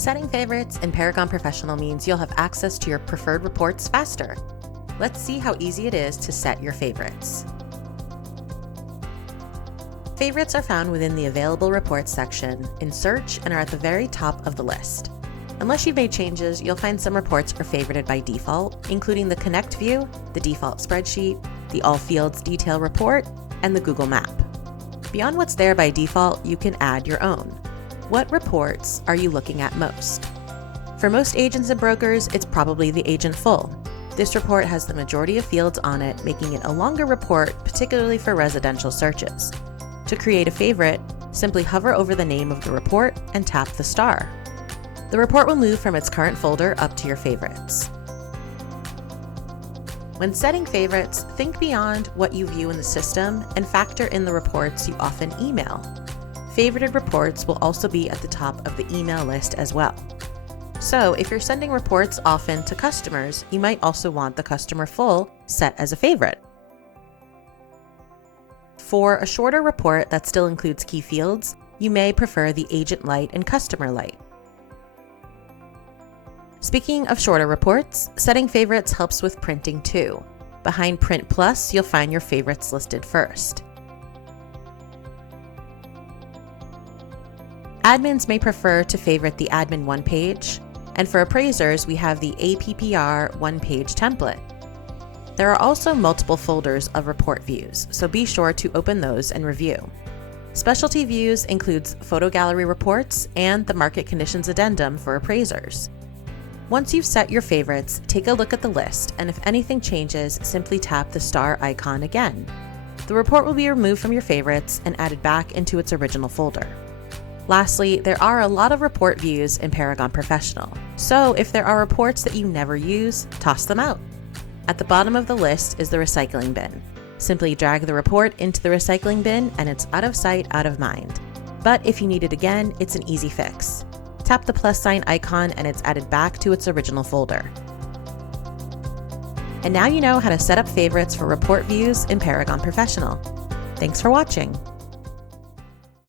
Setting favorites in Paragon Professional means you'll have access to your preferred reports faster. Let's see how easy it is to set your favorites. Favorites are found within the Available Reports section in Search and are at the very top of the list. Unless you've made changes, you'll find some reports are favorited by default, including the Connect view, the default spreadsheet, the All Fields Detail Report, and the Google Map. Beyond what's there by default, you can add your own. What reports are you looking at most? For most agents and brokers, it's probably the Agent Full. This report has the majority of fields on it, making it a longer report, particularly for residential searches. To create a favorite, simply hover over the name of the report and tap the star. The report will move from its current folder up to your favorites. When setting favorites, think beyond what you view in the system and factor in the reports you often email. Favorited reports will also be at the top of the email list as well. So if you're sending reports often to customers, you might also want the Customer Full set as a favorite. For a shorter report that still includes key fields, you may prefer the Agent Light and Customer Light. Speaking of shorter reports, setting favorites helps with printing too. Behind Print Plus, you'll find your favorites listed first. Admins may prefer to favorite the Admin one page, and for appraisers, we have the APPR one-page template. There are also multiple folders of report views, so be sure to open those and review. Specialty views includes photo gallery reports and the market conditions addendum for appraisers. Once you've set your favorites, take a look at the list, and if anything changes, simply tap the star icon again. The report will be removed from your favorites and added back into its original folder. Lastly, there are a lot of report views in Paragon Professional, so if there are reports that you never use, toss them out. At the bottom of the list is the recycling bin. Simply drag the report into the recycling bin and it's out of sight, out of mind. But if you need it again, it's an easy fix. Tap the plus sign icon and it's added back to its original folder. And now you know how to set up favorites for report views in Paragon Professional. Thanks for watching.